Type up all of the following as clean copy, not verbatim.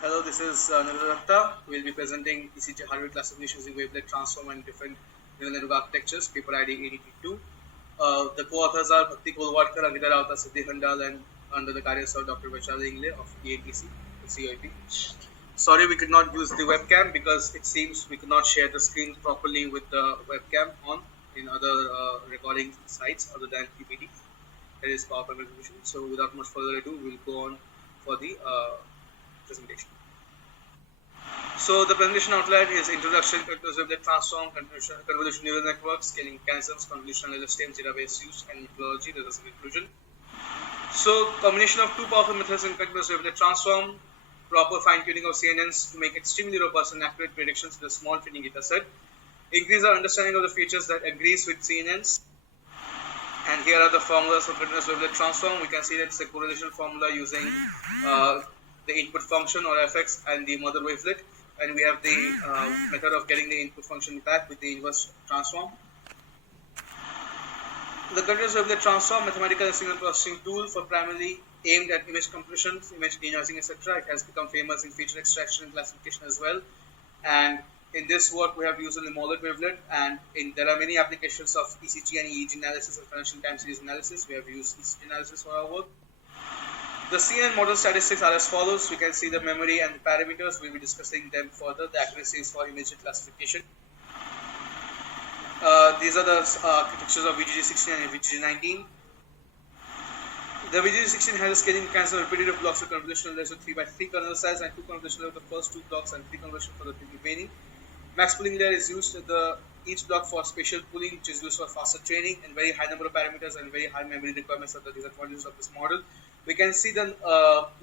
Hello, this is Nirvana. We will be presenting ECG hardware classification using Wavelet transform and different neural network architectures, paper ID 882. The co-authors are Bhakti, Kolwadkar, Angita Rauta, Siddhi Handal, and under the guidance of Dr. Vaishali Ingle of EATC, CIP. Sorry, we could not use the webcam because it seems we could not share the screen properly with the webcam on in other recording sites other than PPT. That is PowerPoint resolution. So, without much further ado, we'll go on for the presentation. So the presentation outline is introduction, convergence, transform, convolution neural networks, scaling mechanisms, convolutional LSTM, database use, and methodology. There is a conclusion. So combination of two powerful methods in convergence, transform, proper fine-tuning of CNNs to make extremely robust and accurate predictions with a small training data set. Increase our understanding of the features that agrees with CNNs. And here are the formulas for continuous wavelet transform. We can see that it's a correlation formula using the input function or fx and the mother wavelet, and we have the method of getting the input function back with the inverse transform. The continuous wavelet transform mathematical signal processing tool for primarily aimed at image compression, image denoising, etc. It has become famous in feature extraction and classification as well. And in this work, we have used the model wavelet, and there are many applications of ECG and EEG analysis and financial time series analysis. We have used ECG analysis for our work. The CNN model statistics are as follows. We can see the memory and the parameters. We'll be discussing them further. The accuracies for image classification. These are the architectures of VGG16 and VGG19. The VGG16 has a scaling mechanism of repetitive blocks with convolutional layers with 3x3 kernel size and 2 convolutional layers of the first 2 blocks and 3 convolution for the remaining. Max pooling layer is used at each block for spatial pooling, which is used for faster training and very high number of parameters and very high memory requirements are the disadvantages of this model. We can see the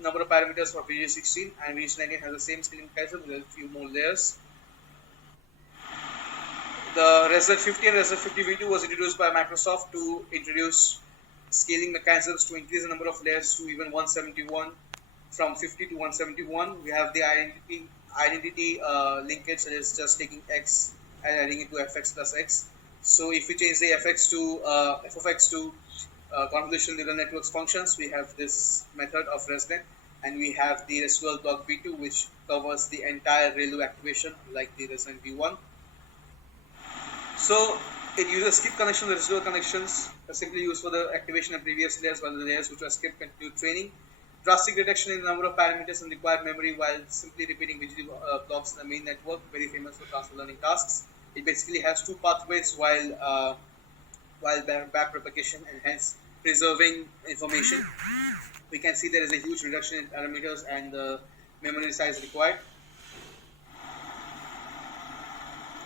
number of parameters for VGG16 and VGG19 has the same scaling mechanism with a few more layers. The Result 50 and Result 50 V2 was introduced by Microsoft to introduce scaling mechanisms to increase the number of layers to even 171 from 50 to 171. We have the identity linkage that is just taking x and adding it to fx plus x. So if we change the fx to f of x to convolutional neural networks functions, we have this method of ResNet, and we have the residual block V2 which covers the entire ReLU activation like the ResNet V1. So it uses skip connections. The residual connections are simply used for the activation of previous layers, while the layers which are skipped continue training. Drastic reduction in the number of parameters and required memory while simply repeating VGG blocks in the main network, very famous for transfer learning tasks. It basically has two pathways while back propagation and hence preserving information. We can see there is a huge reduction in parameters and the memory size required.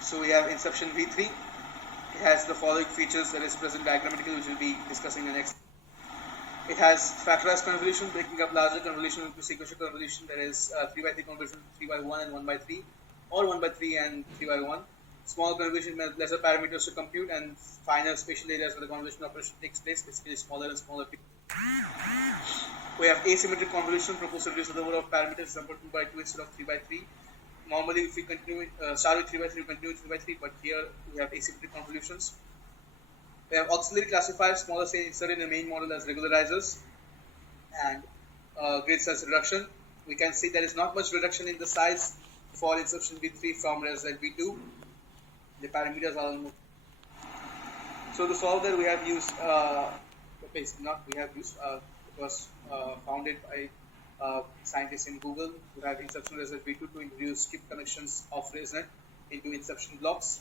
So we have inception V3. It has the following features that is present diagrammatically, which we'll be discussing in the next. It has factorized convolution, breaking up larger convolution into sequential convolution, that is 3x3 convolution, 3x1 and 1x3, or 1x3 and 3x1. Small convolution with lesser parameters to compute, and finer spatial areas where the convolution operation takes place, basically smaller and smaller. We have asymmetric convolution, proposed to reduce the number of parameters, example 2x2 instead of 3x3. Normally, if we continue start with 3x3, we continue with 3x3, but here we have asymmetric convolutions. We have auxiliary classifiers, smaller say inserted in the main model as regularizers, and grid size reduction. We can see there is not much reduction in the size for inception V3 from Result V2. The parameters are almost. So to solve that, we have used it was founded by scientists in Google who have inception Result V2 to introduce skip connections of ResNet into inception blocks.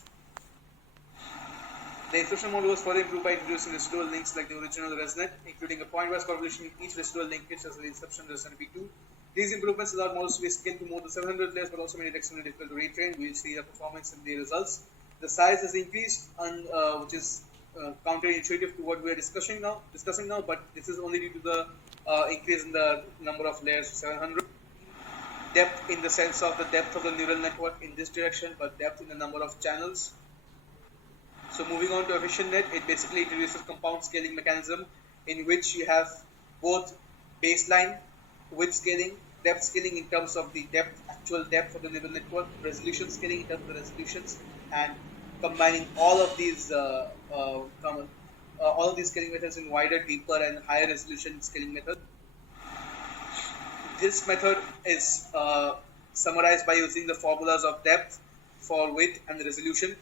The inception model was further improved by introducing residual links like the original ResNet, including a pointwise convolution in each residual linkage as the inception Result V2. These improvements allowed models to be scaled to more than 700 layers, but also made it extremely difficult to retrain. We will see the performance in the results. The size has increased, and which is counterintuitive to what we are discussing now. But this is only due to the increase in the number of layers to 700. Depth in the sense of the depth of the neural network in this direction, but depth in the number of channels. So moving on to efficient net, it basically introduces compound scaling mechanism in which you have both baseline width scaling, depth scaling in terms of the actual depth of the neural network, resolution scaling in terms of the resolutions, and combining all of these scaling methods in wider, deeper, and higher resolution scaling method. This method is summarized by using the formulas of depth for width and the resolution.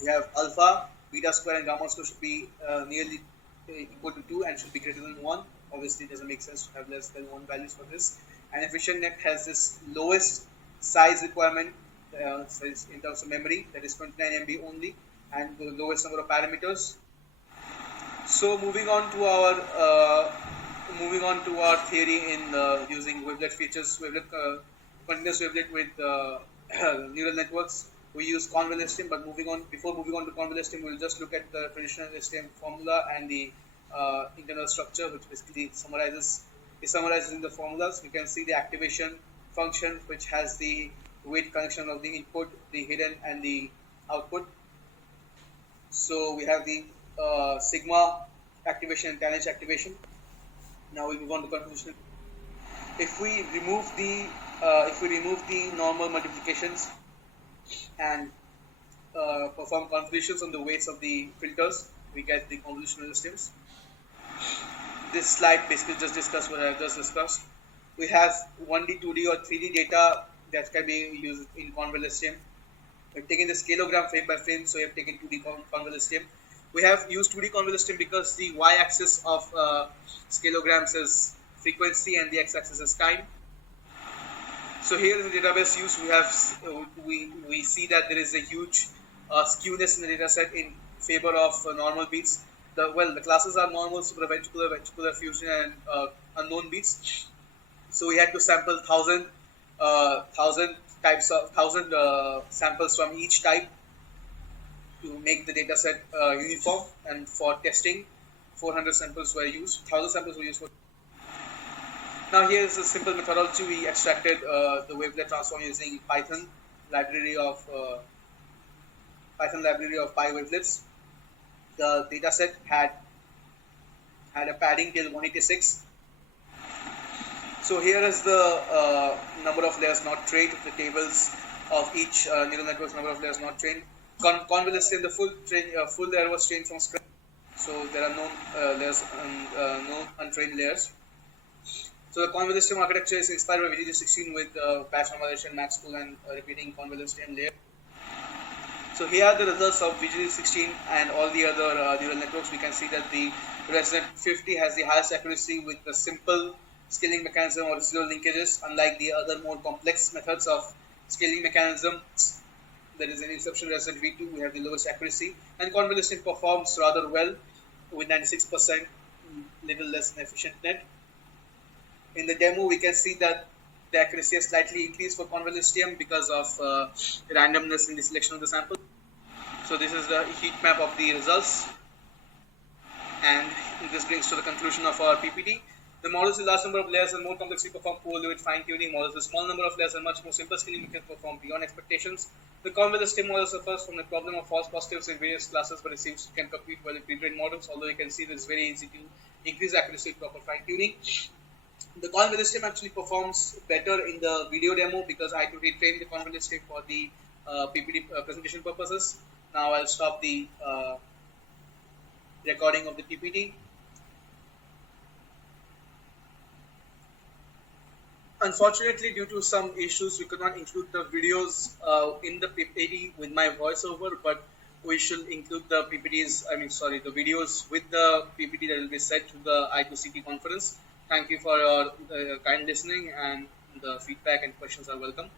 We have alpha, beta square and gamma square should be nearly equal to 2 and should be greater than 1. Obviously it doesn't make sense to have less than 1 values for this. And efficient net has this lowest size requirement in terms of memory, that is 29 MB only, and the lowest number of parameters. So moving on to our theory in using wavelet features, continuous wavelet with neural networks. We use convolutional STM, but before moving on to convolutional STM, we'll just look at the traditional STM formula and the internal structure, which basically summarizes in the formulas. We can see the activation function, which has the weight connection of the input, the hidden, and the output. So we have the sigma activation and tanh activation. Now we move on to convolutional. If we remove the normal multiplications and perform convolutions on the weights of the filters, we get the convolutional systems. This slide basically just discussed what I just discussed. We have 1D, 2D or 3D data that can be used in convolutional. We're taking the scaleogram frame by frame, so we have taken 2D convolutional. We have used 2D convolutional because the y-axis of scalograms is frequency and the x-axis is time. So here in the database use, we see that there is a huge skewness in the data set in favor of normal beats. The classes are normal, superventricular, ventricular, fusion, and unknown beats. So we had to sample 1,000 samples from each type to make the data set uniform, and for testing 400 samples were used, 1,000 samples were used for. Now here is a simple methodology. We extracted the wavelet transform using Python library of pi wavelets. The data set had a padding till 186. So here is the number of layers not trained, the tables of each neural network's number of layers not trained. Convolutional, the full layer was trained from scratch, so there are no layers and no untrained layers. So the convolutional architecture is inspired by VGG16 with batch normalization, max pool, and repeating convolutional layer. So here are the results of VGG16 and all the other neural networks. We can see that the Resonant 50 has the highest accuracy with the simple scaling mechanism or zero linkages, unlike the other more complex methods of scaling mechanisms. There is an inception Resonant V2, we have the lowest accuracy, and convolution performs rather well with 96%, little less than efficient net. In the demo, we can see that the accuracy has slightly increased for convolution because of randomness in the selection of the sample. So this is the heat map of the results, and this brings to the conclusion of our PPT. The models with large number of layers and more complexly perform poorly with fine-tuning. Models with small number of layers and much more simple scaling can perform beyond expectations. The convolutional model suffers from the problem of false positives in various classes, but it seems it can compete well with pre-trained models, although you can see that it's very easy to increase accuracy with proper fine-tuning. The convolutional actually performs better in the video demo because I had to retrain the convolutional for the PPT presentation purposes. Now I'll stop the recording of the PPT. Unfortunately, due to some issues, we could not include the videos in the PPT with my voiceover, but we should include the the videos with the PPT that will be sent to the I2CT conference. Thank you for your kind listening, and the feedback and questions are welcome.